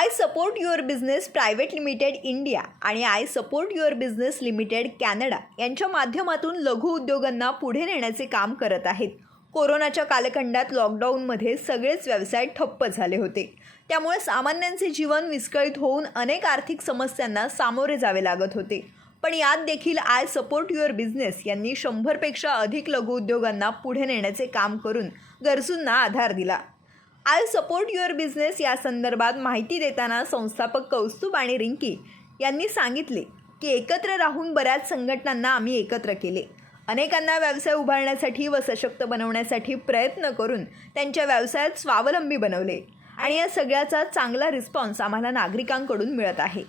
I support your business private limited India आणि I support your business limited Canada यांच्या माध्यमातून लघु उद्योगांना पुढे नेण्याचे काम करत आहेत. कोरोनाच्या कालखंडात लॉकडाऊनमध्ये सगळेच व्यवसाय ठप्प झाले होते. त्यामुळे सामान्यांचे जीवन विस्कळीत होऊन अनेक आर्थिक समस्यांना सामोरे जावे लागत होते. पण यात देखील आय सपोर्ट युअर बिझनेस यांनी 100पेक्षा अधिक लघु उद्योगांना पुढे नेण्याचे काम करून गरजूंना आधार दिला. आय सपोर्ट युअर बिझनेस या संदर्भात माहिती देताना संस्थापक कौस्तुभ आणि रिंकी यांनी सांगितले की एकत्र राहून बऱ्याच संघटनांना आम्ही एकत्र केले. अनेकांना व्यवसाय उभारण्यासाठी व सशक्त बनवण्यासाठी प्रयत्न करून त्यांच्या व्यवसायात स्वावलंबी बनवले आणि या सगळ्याचा चांगला रिस्पॉन्स आम्हाला नागरिकांकडून मिळत आहे.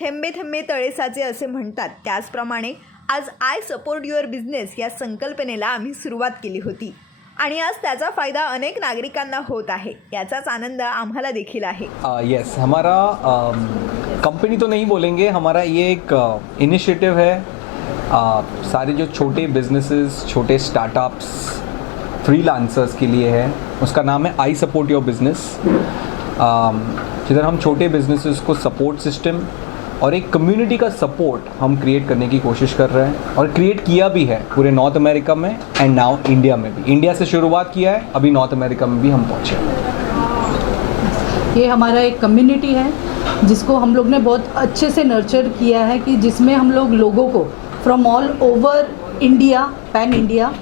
थेंबे थेंबे तळे साचे असे म्हणतात, त्याचप्रमाणे आज आय सपोर्ट युअर बिझनेस या संकल्पनेला आम्ही सुरुवात केली होती आणि आज त्याचा फायदा अनेक नागरिकांना होत आहे. याचाच आनंद आम्हाला देखील आहे. यस, हमारा कंपनी तो नहीं बोलेंगे, हमारा ये एक इनिशिएटिव है. सारे जो छोटे बिजनेसेस, छोटे स्टार्टअप्स, फ्रीलांसर्स के लिए है. उसका नाम है आई सपोर्ट योर बिजनेस. जिधर हम छोटे बिजनेसेस को सपोर्ट सिस्टम और एक कम्युनिटी का सपोर्ट हम क्रिएट करने की कोशिश कर रहे हैं और क्रिएट किया भी है पूरे नॉर्थ अमेरिका में एंड नाउ इंडिया में भी. इंडिया से शुरुआत किया है, अभी नॉर्थ अमेरिका में भी हम पहुँचे. ये हमारा एक कम्युनिटी है जिसको हम लोग ने बहुत अच्छे से नर्चर किया है कि जिसमें हम लोगों को from all over India, pan India,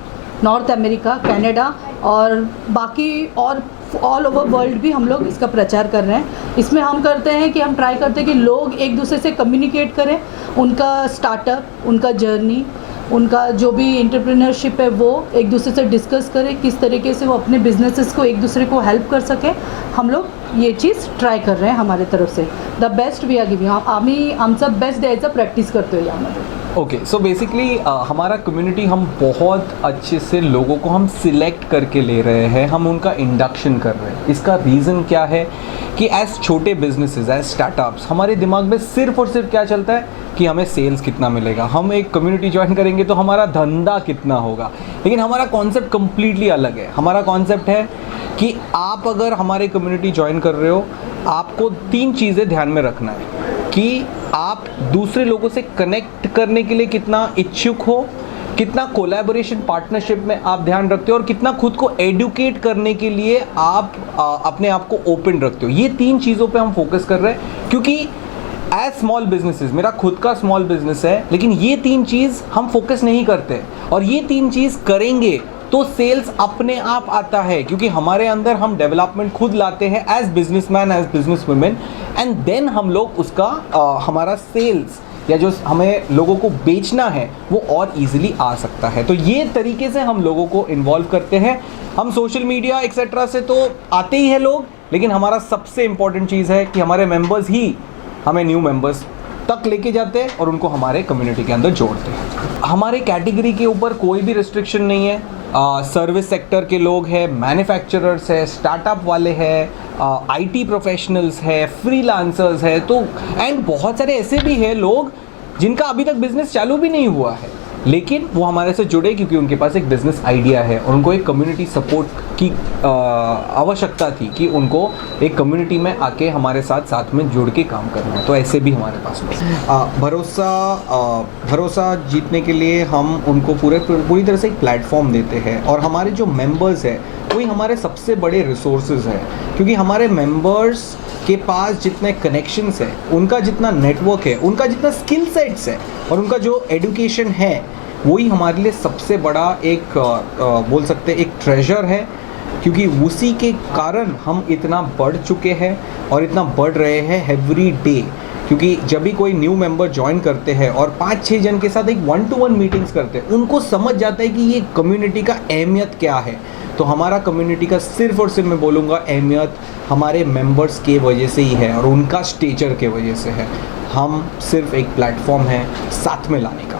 north America, Canada और बाकी और ऑल ओवर वर्ल्ड भी हम लोग इसका प्रचार कर रहे हैं. इसमें हम करते हैं कि हम ट्राई करते हैं कि लोग एक दूसरे से कम्युनिकेट करें, उनका स्टार्टअप, उनका जर्नी, उनका जो भी एंटरप्रेन्योरशिप है वो एक दूसरे से डिस्कस करें, किस तरीके से वो अपने बिजनेसेस को एक दूसरे को हेल्प कर सकें. हम लोग ये चीज़ ट्राय कर रहे हैं हमारे तरफ से. The best we are giving. आम्ही आमचा बेस्ट द्यायचा प्रॅक्टिस करतोय यामध्ये. ओके, सो बेसिकली हमारा कम्युनिटी हम बहुत अच्छे से लोगों को हम सिलेक्ट करके ले रहे हैं, हम उनका इंडक्शन कर रहे हैं. इसका रीज़न क्या है कि एज छोटे बिजनेसेस, एज स्टार्टअप्स, हमारे दिमाग में सिर्फ और सिर्फ क्या चलता है कि हमें सेल्स कितना मिलेगा, हम एक कम्युनिटी ज्वाइन करेंगे तो हमारा धंधा कितना होगा. लेकिन हमारा कॉन्सेप्ट कम्प्लीटली अलग है. हमारा कॉन्सेप्ट है कि आप अगर हमारे कम्युनिटी ज्वाइन कर रहे हो, आपको 3 चीज़ें ध्यान में रखना है कि आप दूसरे लोगों से कनेक्ट करने के लिए कितना इच्छुक हो, कितना कोलैबोरेशन पार्टनरशिप में आप ध्यान रखते हो और कितना खुद को एडुकेट करने के लिए आप अपने आप को ओपन रखते हो. ये 3 चीज़ों पे हम फोकस कर रहे हैं क्योंकि एज स्मॉल बिजनेसेस, मेरा खुद का स्मॉल बिजनेस है, लेकिन ये 3 चीज़ हम फोकस नहीं करते और ये 3 चीज़ करेंगे तो सेल्स अपने आप आता है क्योंकि हमारे अंदर हम डेवलपमेंट खुद लाते हैं as businessman, as business women, and then हम लोग उसका हमारा सेल्स या जो हमें लोगों को बेचना है वो और इजीली आ सकता है. तो ये तरीके से हम लोगों को इन्वॉल्व करते हैं. हम सोशल मीडिया एक्सेट्रा से तो आते ही हैं लोग, लेकिन हमारा सबसे इम्पॉर्टेंट चीज़ है कि हमारे मेंबर्स ही हमें न्यू मेंबर्स तक लेके जाते हैं और उनको हमारे कम्युनिटी के अंदर जोड़ते हैं. हमारे कैटेगरी के ऊपर कोई भी रिस्ट्रिक्शन नहीं है. सर्विस सेक्टर के लोग हैं, मैन्युफैक्चरर्स है, स्टार्टअप वाले हैं, आईटी प्रोफेशनल्स है, फ्रीलांसर्स है, तो एंड बहुत सारे ऐसे भी हैं लोग जिनका अभी तक बिजनेस चालू भी नहीं हुआ है, लेकिन वो हमारे से जुड़े क्योंकि उनके पास एक बिज़नेस आइडिया है और उनको एक कम्युनिटी सपोर्ट की आवश्यकता थी कि उनको एक कम्युनिटी में आके हमारे साथ में जुड़ के काम करना है. तो ऐसे भी हमारे पास भरोसा जीतने के लिए हम उनको पूरी तरह से एक प्लेटफॉर्म देते हैं और हमारे जो मेंबर्स हैं वही हमारे सबसे बड़े रिसोर्सेज हैं क्योंकि हमारे मेंबर्स के पास जितने कनेक्शंस हैं, उनका जितना नेटवर्क है, उनका जितना स्किल सेट्स है और उनका जो एडुकेशन है वही हमारे लिए सबसे बड़ा एक बोल सकते हैं एक ट्रेजर है क्योंकि उसी के कारण हम इतना बढ़ चुके हैं और इतना बढ़ रहे हैं एवरी डे. क्योंकि जब भी कोई न्यू मेंबर ज्वाइन करते हैं और 5-6 जन के साथ एक 1-to-1 मीटिंग्स करते हैं, उनको समझ जाता है कि ये कम्युनिटी का अहमियत क्या है. तो हमारा कम्युनिटी का सिर्फ और सिर्फ मैं बोलूँगा अहमियत हमारे मेंबर्स के वजह से ही है और उनका स्टेचर के वजह से है. हम सिर्फ एक प्लेटफॉर्म है साथ में लाने का.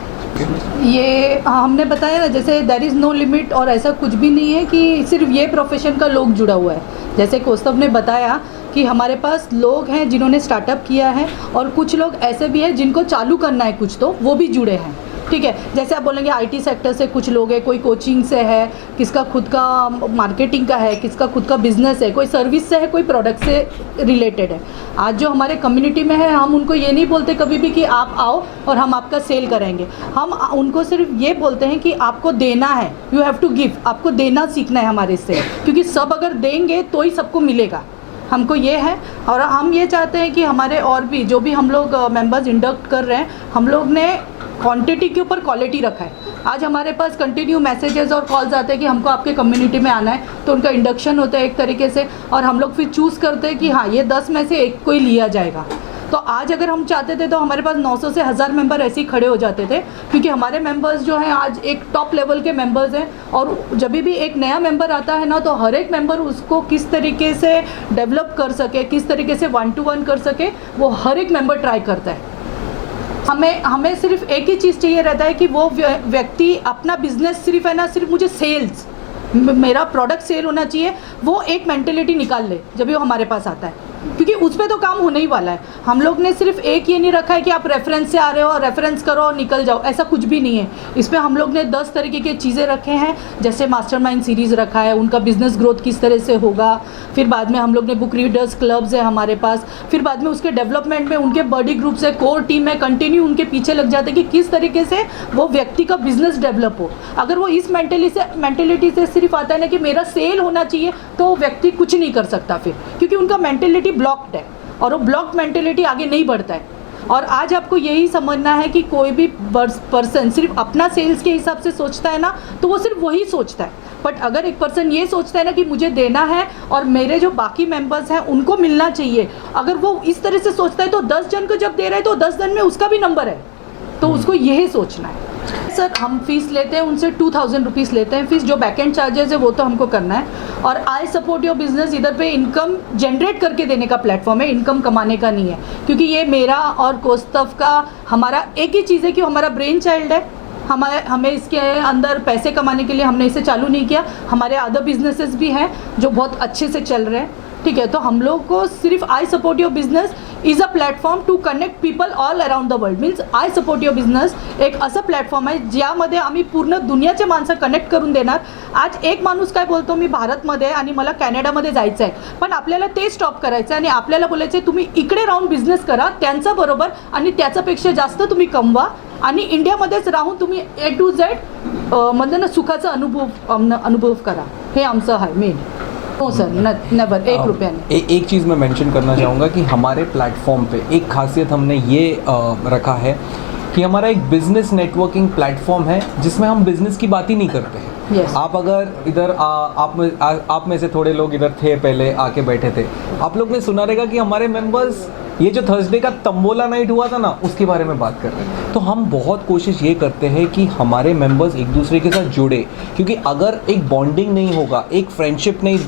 ये हमने बताया ना, जैसे देयर इज़ नो लिमिट और ऐसा कुछ भी नहीं है कि सिर्फ ये प्रोफेशन का लोग जुड़ा हुआ है. जैसे कौस्तुभ ने बताया कि हमारे पास लोग हैं जिन्होंने स्टार्टअप किया है और कुछ लोग ऐसे भी हैं जिनको चालू करना है कुछ, तो वो भी जुड़े हैं. ठीक है। जैसे आप बोलेंगे आईटी सेक्टर से कुछ लोग हैं, कोई कोचिंग से है, किसका खुद का मार्केटिंग का है, किसका खुद का बिजनेस है, कोई सर्विस से है, कोई प्रोडक्ट से रिलेटेड है। आज जो हमारे कम्युनिटी में है, हम उनको ये नहीं बोलते कभी भी कि आप आओ और हम आपका सेल करेंगे। हम उनको सिर्फ ये बोलते हैं कि आपको देना है, यू हैव टू गिव, आपको देना सीखना है हमारे से, क्योंकि सब अगर देंगे तो ही सबको मिलेगा। हमको ये है, और हम ये चाहते हैं कि हमारे और भी जो भी हम लोग मेंबर्स इंडक्ट कर रहे हैं, हम लोग ने क्वांटिटी के ऊपर क्वालिटी रखा है। आज हमारे पास कंटिन्यू मैसेजेस और कॉल्स आते हैं कि हमको आपके कम्युनिटी में आना है, तो उनका इंडक्शन होता है एक तरीके से, और हम लोग फिर चूज़ करते हैं कि हाँ ये 10 में से एक को ही लिया जाएगा। तो आज अगर हम चाहते थे तो हमारे पास 900 से 1000 मेंबर ऐसे ही खड़े हो जाते थे, क्योंकि हमारे मेंबर्स जो हैं आज एक टॉप लेवल के मेंबर्स हैं। और जब भी एक नया मेंबर आता है ना, तो हर एक मेंबर उसको किस तरीके से डेवलप कर सके, किस तरीके से 1-to-1 कर सके, वो हर एक मेंबर ट्राई करता है। हमें सिर्फ एक ही चीज़ चाहिए रहता है कि वो व्यक्ति अपना बिजनेस सिर्फ है ना, सिर्फ मुझे सेल्स, मेरा प्रोडक्ट सेल होना चाहिए, वो एक मेंटेलिटी निकाल ले जब भी वो हमारे पास आता है, क्योंकि उस पर तो काम होने ही वाला है। हम लोग ने सिर्फ एक ये नहीं रखा है कि आप रेफरेंस से आ रहे हो और रेफरेंस करो और निकल जाओ, ऐसा कुछ भी नहीं है। इस पर हम लोग ने 10 तरीके की चीज़ें रखे हैं, जैसे मास्टरमाइंड सीरीज़ रखा है, उनका बिजनेस ग्रोथ किस तरह से होगा, फिर बाद में हम लोग ने बुक रीडर्स क्लब्स है हमारे पास, फिर बाद में उसके डेवलपमेंट में उनके बॉडी ग्रुप्स है, कोर टीम है, कंटिन्यू उनके पीछे लग जाते हैं कि किस तरीके से वो व्यक्ति का बिजनेस डेवलप हो। अगर वो इस मेंटेलिटी से सिर्फ आता है ना कि मेरा सेल होना चाहिए, तो वो व्यक्ति कुछ नहीं कर सकता फिर, क्योंकि उनका मेंटेलिटी ब्लॉक्ड है, और वो ब्लॉक्ड मेंटेलिटी आगे नहीं बढ़ता है। और आज आपको यही समझना है कि कोई भी पर्सन सिर्फ अपना सेल्स के हिसाब से सोचता है ना, तो वो सिर्फ वही सोचता है। बट अगर एक पर्सन ये सोचता है ना कि मुझे देना है और मेरे जो बाकी मेंबर्स हैं उनको मिलना चाहिए, अगर वो इस तरह से सोचता है, तो 10 जन को जब दे रहा है तो 10 जन में उसका भी नंबर है, तो उसको यही सोचना है। सर हम फीस लेते हैं उनसे 2000 रुपीज़ लेते हैं फीस, जो बैकएंड चार्जेस है वो तो हमको करना है। और आई सपोर्ट योर बिजनेस इधर पे इनकम जनरेट करके देने का प्लेटफॉर्म है, इनकम कमाने का नहीं है, क्योंकि ये मेरा और कौस्तभ का हमारा एक ही चीज़ है कि हमारा ब्रेन चाइल्ड है। हमें इसके अंदर पैसे कमाने के लिए हमने इसे चालू नहीं किया। हमारे अदर बिजनेसेस भी हैं जो बहुत अच्छे से चल रहे हैं, ठीक है। तो हम लोग को सिर्फ I support your business is a platform to connect people all around the world. Means I support your business एक असं प्लॅटफॉर्म आहे ज्यामध्ये आम्ही पूर्ण दुनियाचे माणसं कनेक्ट करून देणार। आज एक माणूस काय बोलतो, मी भारतमध्ये आहे आणि मला कॅनडामध्ये जायचं आहे, पण आपल्याला ते स्टॉप करायचं आहे आणि आपल्याला बोलायचं आहे तुम्ही इकडे राहून बिझनेस करा त्यांचा बरोबर आणि त्याच्यापेक्षा जास्त तुम्ही कमवा आणि इंडियामध्येच राहून तुम्ही A to Z म्हणजे ना सुखाचा अनुभव करा। हे आमचं आहे मेन। नो सर, नेवर, 1 रुपया नहीं। एक चीज़ मैं मेंशन करना चाहूँगा कि हमारे प्लेटफॉर्म पे एक खासियत हमने ये रखा है कि हमारा एक बिजनेस नेटवर्किंग प्लेटफॉर्म है जिसमें हम बिजनेस की बात ही नहीं करते हैं। Yes. आप अगर इधर आप में से थोड़े लोग इधर थे, पहले आके बैठे थे, आप लोग ने सुना रहेगा कि हमारे मेंबर्स ये जो थर्सडे का तंबोला नाइट हुआ था ना, उसके बारे में बात कर रहे हैं। तो हम बहुत कोशिश ये करते हैं कि हमारे मेंबर्स एक दूसरे के साथ जुड़े, क्योंकि अगर एक बॉन्डिंग नहीं होगा, एक फ्रेंडशिप नहीं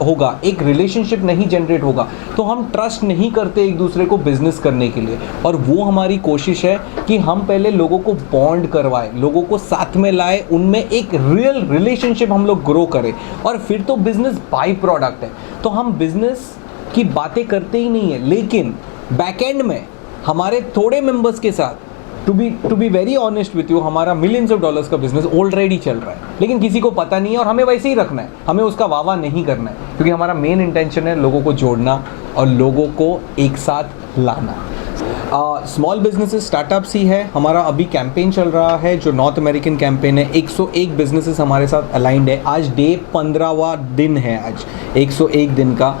होगा, एक रिलेशनशिप नहीं जनरेट होगा, तो हम ट्रस्ट नहीं करते एक दूसरे को बिजनेस करने के लिए। और वो हमारी कोशिश है कि हम पहले लोगों को बॉन्ड करवाएं, लोगों को साथ में लाएं, उनमें एक रियल रिलेशनशिप हम लोग ग्रो करें, और फिर तो बिजनेस बाई प्रोडक्ट है। तो हम बिजनेस की बातें करते ही नहीं है, लेकिन बैकएंड में हमारे थोड़े मेंबर्स के साथ to be very honest with you, हमारा मिलियंस ऑफ डॉलर्स का बिजनेस ऑलरेडी चल रहा है, लेकिन किसी को पता नहीं है और हमें वैसे ही रखना है, हमें उसका वावा नहीं करना है, क्योंकि हमारा मेन इंटेंशन है लोगों को जोड़ना और लोगों को एक साथ लाना। स्मॉल बिजनेसेस स्टार्टअप्स ही है हमारा अभी कैंपेन चल रहा है, जो नॉर्थ अमेरिकन कैंपेन है। 101 बिजनेसेस हमारे साथ अलाइंड है। आज डे 15वां दिन है, आज 101 दिन का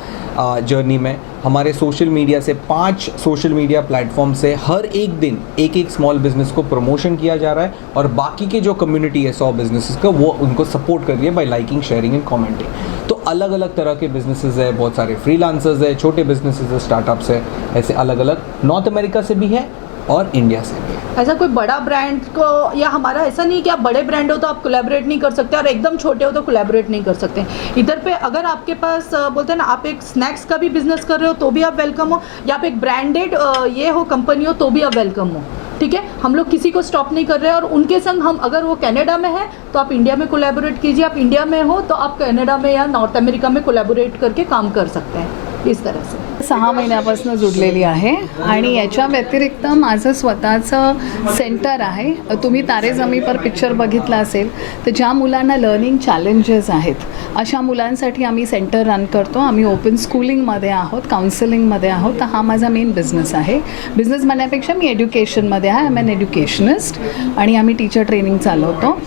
जर्नी में। हमारे सोशल मीडिया से 5 सोशल मीडिया प्लेटफॉर्म से हर एक दिन एक स्मॉल बिजनेस को प्रमोशन किया जा रहा है, और बाकी के जो कम्युनिटी है 100 बिजनेसेस का, वो उनको सपोर्ट कर रही है bye liking, sharing and commenting. तो अलग अलग तरह के बिजनेसेस है, बहुत सारे फ्रीलांसर्स है, छोटे बिजनेसेस है, स्टार्टअप्स है, ऐसे अलग अलग नॉर्थ अमेरिका से भी है और इंडिया से भी है। ऐसा कोई बड़ा ब्रांड को, या हमारा ऐसा नहीं कि आप बड़े ब्रांड हो तो आप कोलैबोरेट नहीं कर सकते, और एकदम छोटे हो तो कोलैबोरेट नहीं कर सकते। इधर पे अगर आपके पास बोलते हैं ना, आप एक स्नैक्स का भी बिजनेस कर रहे हो तो भी आप वेलकम हो, या आप एक ब्रांडेड ये हो कंपनी हो तो भी आप वेलकम हो, ठीक है। हम लोग किसी को स्टॉप नहीं कर रहे हैं, और उनके संग हम, अगर वो कनाडा में है तो आप इंडिया में कोलैबोरेट कीजिए, आप इंडिया में हो तो आप कनाडा में या नॉर्थ अमेरिका में कोलैबोरेट करके काम कर सकते हैं, इस तरह से। 6 महिन्यापासून जुडलेली आहे आणि याच्या व्यतिरिक्त माझं स्वतःचं सेंटर आहे. तुम्ही तारे जमी पर पिक्चर बघितला असेल तर ज्या मुलांना लर्निंग चॅलेंजेस आहेत अशा मुलांसाठी आम्ही सेंटर रन करतो. आम्ही ओपन स्कूलिंगमध्ये आहोत, काउन्सिलिंगमध्ये आहोत. तर हा माझा मेन बिझनेस आहे. बिझनेस म्हणण्यापेक्षा मी एज्युकेशनमध्ये आहे. आय एम एन एज्युकेशनिस्ट आणि आम्ही टीचर ट्रेनिंग चालवतो.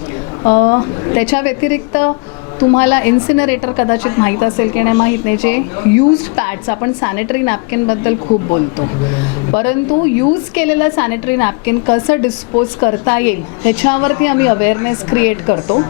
त्याच्या व्यतिरिक्त तुम्हाला इन्सिनरेटर कदाचित माहीत असेल की नाही माहीत नाही, जे यूज्ड पॅड्स, आपण सॅनिटरी नॅपकिनबद्दल खूप बोलतो, परंतु यूज केलेलं सॅनिटरी नॅपकिन कसं डिस्पोज करता येईल त्याच्यावरती आम्ही अवेअरनेस क्रिएट करतो.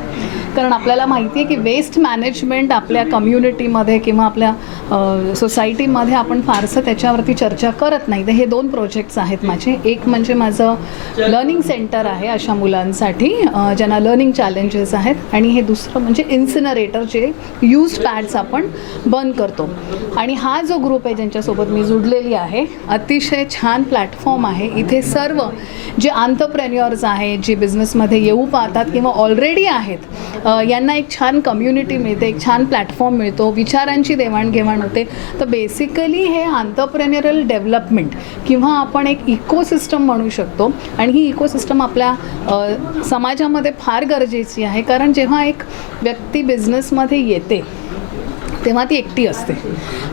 कारण आपल्याला माहिती आहे की वेस्ट मॅनेजमेंट आपल्या कम्युनिटीमध्ये किंवा आपल्या सोसायटीमध्ये आपण फारसं त्याच्यावरती चर्चा करत नाही. तर हे 2 प्रोजेक्ट्स आहेत माझे. एक म्हणजे माझं लर्निंग सेंटर आहे अशा मुलांसाठी ज्यांना लर्निंग चॅलेंजेस आहेत, आणि हे दुसरं म्हणजे इन्सिनरेटर, जे यूज्ड पॅड्स आपण बंद करतो. आणि हा जो ग्रुप आहे ज्यांच्यासोबत मी जुडलेली आहे, अतिशय छान प्लॅटफॉर्म आहे. इथे सर्व जे आंतरप्रेन्युअर्स आहेत, जे बिझनेसमध्ये येऊ पाहतात किंवा ऑलरेडी आहेत, यांना एक छान कम्युनिटी मिळते, एक छान प्लॅटफॉर्म मिळतो, विचारांची देवाणघेवाण होते. तर बेसिकली हे आंतरप्रेन्युरल डेव्हलपमेंट किंवा आपण एक इकोसिस्टम म्हणू शकतो. आणि ही इकोसिस्टम आपल्या समाजामध्ये फार गरजेची आहे. कारण जेव्हा एक व्यक्ती बिझनेसमध्ये येते तेव्हा ती एकटी असते.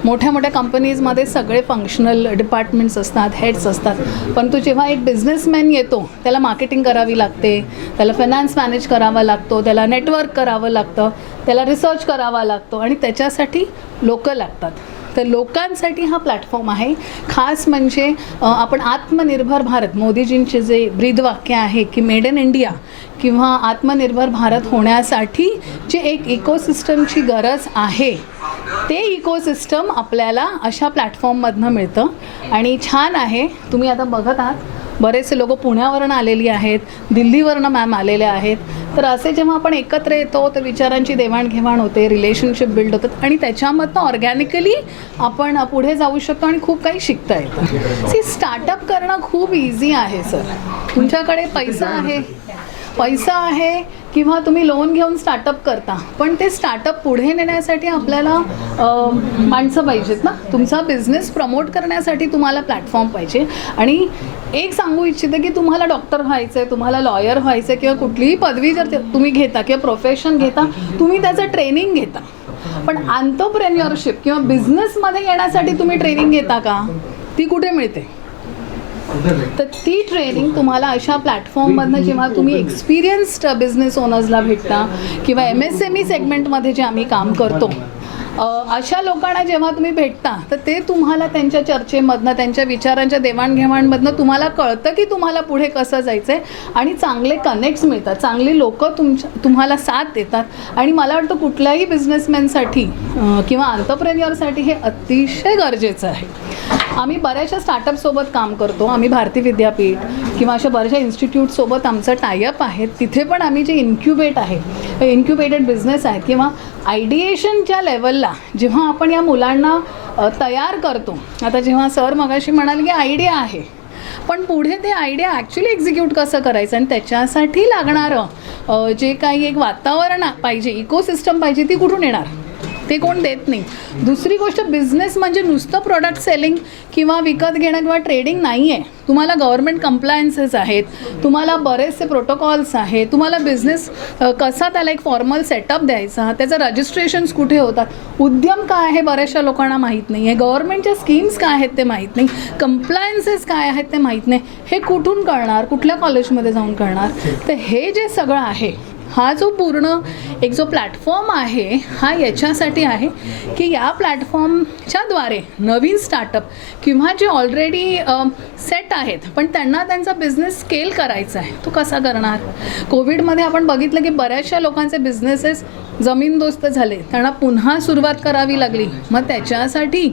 मोठ्या मोठ्या कंपनीजमध्ये सगळे फंक्शनल डिपार्टमेंट्स असतात, हेड्स असतात, परंतु जेव्हा एक बिझनेसमॅन येतो त्याला मार्केटिंग करावी लागते, त्याला फायनान्स मॅनेज करावा लागतो, त्याला नेटवर्क करावं लागतं, त्याला रिसर्च करावा लागतो आणि त्याच्यासाठी लोकं लागतात. तर लोकांसाठी हा प्लॅटफॉर्म आहे. खास म्हणजे आपण आत्मनिर्भर भारत, मोदीजींचे जे ब्रीदवाक्य आहे की मेड इन इंडिया किंवा आत्मनिर्भर भारत होण्यासाठी जे एक इकोसिस्टमची गरज आहे, ते इकोसिस्टम आपल्याला अशा प्लॅटफॉर्ममधनं मिळतं आणि छान आहे. तुम्ही आता बघत आहात बरेचसे लोक पुण्यावरून आलेली आहेत, दिल्लीवरनं मॅम आलेल्या आहेत. तर असे जेव्हा आपण एकत्र येतो तर विचारांची देवाणघेवाण होते, रिलेशनशिप बिल्ड होतात आणि त्याच्यामधनं ऑर्गॅनिकली आपण पुढे जाऊ शकतो आणि खूप काही शिकता येतं. स्टार्टअप करणं खूप इझी आहे सर. तुमच्याकडे पैसा आहे किंवा तुम्ही लोन घेऊन स्टार्टअप करता, पण ते स्टार्टअप पुढे नेण्यासाठी आपल्याला माणसं पाहिजेत ना. तुमचा बिझनेस प्रमोट करण्यासाठी तुम्हाला प्लॅटफॉर्म पाहिजे. आणि एक सांगू इच्छिते की तुम्हाला डॉक्टर व्हायचं आहे, तुम्हाला लॉयर व्हायचं आहे, किंवा कुठलीही पदवी जर तुम्ही घेता किंवा प्रोफेशन घेता, तुम्ही त्याचं ट्रेनिंग घेता, पण एंटरप्रेन्युअरशिप किंवा बिझनेसमध्ये येण्यासाठी तुम्ही ट्रेनिंग घेता का? ती कुठे मिळते? तर ती ट्रेनिंग तुम्हाला अशा प्लॅटफॉर्ममधनं जेव्हा तुम्ही एक्सपिरियन्स्ड बिझनेस ओनर्सला भेटता किंवा MSME सेगमेंटमध्ये जे आम्ही काम करतो अशा लोकांना जेव्हा तुम्ही भेटता, तर ते तुम्हाला त्यांच्या चर्चेमधनं, त्यांच्या विचारांच्या देवाणघेवाणमधनं तुम्हाला कळतं की तुम्हाला पुढे कसं जायचं आहे आणि चांगले कनेक्ट्स मिळतात, चांगली लोकं तुम्हाला साथ देतात. आणि मला वाटतं कुठल्याही बिझनेसमॅनसाठी किंवा एंटरप्रेन्युअरसाठी हे अतिशय गरजेचं आहे. आम्ही बऱ्याचशा स्टार्टअपसोबत काम करतो. आम्ही भारती विद्यापीठ किंवा अशा बऱ्याचशा इन्स्टिट्यूटसोबत आमचं टायअप आहे. तिथे पण आम्ही जे इन्क्युबेटेड बिझनेस आहेत किंवा आयडिएशनच्या लेवलला जेव्हा आपण या मुलांना तयार करतो, आता जेव्हा सर मगाशी म्हणाले की आयडिया आहे, पण पुढे ते आयडिया ॲक्च्युली एक्झिक्यूट कसं करायचं आणि त्याच्यासाठी लागणारं जे काही एक वातावरण पाहिजे, इकोसिस्टम पाहिजे, ती कुठून येणार? ते कोण देत नाही. दुसरी गोष्ट, बिझनेस म्हणजे नुसतं प्रोडक्ट सेलिंग किंवा विकत घेणं किंवा ट्रेडिंग नाही आहे. तुम्हाला गव्हर्नमेंट कंप्लायन्सेस आहेत, तुम्हाला बरेचसे प्रोटोकॉल्स आहेत, तुम्हाला बिझनेस कसा त्याला एक फॉर्मल सेटअप द्यायचा, त्याचं रजिस्ट्रेशन्स कुठे होतात, उद्यम काय आहे बऱ्याचशा लोकांना माहीत नाही आहे, गव्हर्नमेंटच्या स्कीम्स काय आहेत ते माहीत नाही, कंप्लायन्सेस काय आहेत ते माहीत नाही. हे कुठून कळणार? कुठल्या कॉलेजमध्ये जाऊन कळणार? तर हे जे सगळं आहे, हा जो पूर्ण एक जो प्लॅटफॉर्म आहे, हा याच्यासाठी आहे की या प्लॅटफॉर्मच्याद्वारे नवीन स्टार्टअप किंवा जे ऑलरेडी सेट आहेत पण त्यांना त्यांचा बिझनेस स्केल करायचा आहे, तो कसा करणार? कोविडमध्ये आपण बघितलं की बऱ्याचशा लोकांचे बिझनेसेस जमीनदोस्त झाले, त्यांना पुन्हा सुरुवात करावी लागली. मग त्याच्यासाठी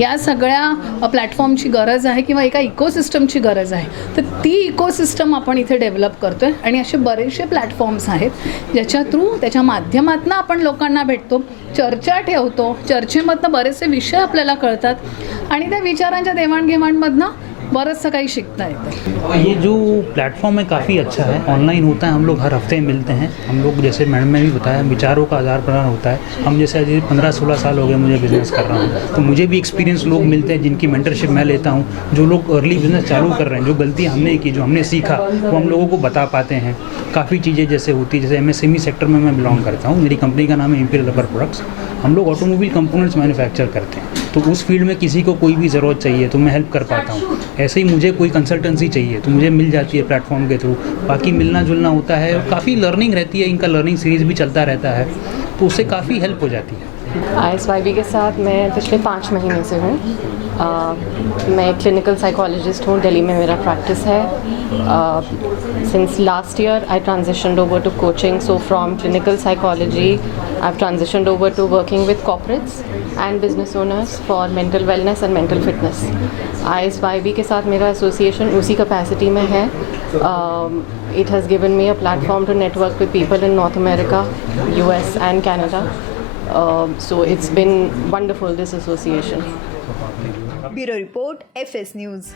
या सगळ्या प्लॅटफॉर्मची गरज आहे किंवा एका इकोसिस्टमची गरज आहे. तर ती इकोसिस्टम आपण इथे डेव्हलप करतो आहे आणि असे बरेचसे प्लॅटफॉर्म्स आहेत ज्याच्या थ्रू, त्याच्या माध्यमातून आपण लोकांना भेटतो, चर्चा ठेवतो, चर्चेमधनं बरेचसे विषय आपल्याला कळतात आणि त्या विचारांच्या देवाणघेवाणमधनं बरंचसं काही शिकता येतं. ये जो प्लेटफॉर्म है काफ़ी अच्छा है, ऑनलाइन होता है, हम लोग हर हफ्ते मिलते हैं. हम लोग जैसे मैडम ने भी बताया विचारों का आदान प्रदान होता है. हम जैसे अभी 15-16 साल हो गए मुझे बिज़नेस कर रहा हूँ, तो मुझे भी एक्सपीरियंस लोग मिलते हैं जिनकी मेंटरशिप मैं लेता हूँ. जो लोग अर्ली बिजनेस चालू कर रहे हैं, जो गलती हमने की, जो हमने सीखा, वो हम लोगों को बता पाते हैं. काफ़ी चीज़ें जैसे होती है, जैसे MSME सेक्टर में मैं बिलोंग करता हूँ. मेरी कंपनी का नाम है इंपीरियल रबर प्रोडक्ट्स. हम लोग ऑटोमोबाइल कंपोनेंट्स मैन्युफैक्चर करते हैं. तो उस फील्ड में किसी को कोई भी ज़रूरत चाहिए तो मैं हेल्प कर पाता हूँ. ऐसे ही मुझे कोई कंसल्टेंसी चाहिए तो मुझे मिल जाती है प्लेटफॉर्म के थ्रू. बाकी मिलना जुलना होता है और काफ़ी लर्निंग रहती है. इनका लर्निंग सीरीज़ भी चलता रहता है, तो उससे काफ़ी हेल्प हो जाती है. ISYB के साथ मैं पिछले 5 महीने से हूँ. मैं क्लिनिकल साइकोलॉजिस्ट हूँ. दिल्ली में मेरा प्रैक्टिस है. Since last year I transitioned over to coaching. So from clinical psychology I have transitioned over to working with corporates and business owners for mental wellness and mental fitness. ISYB के साथ मेरा association उसी capacity में है. It has given me a platform to network with people in North America, US and Canada. So it's been wonderful, this association. Bureau report FS news.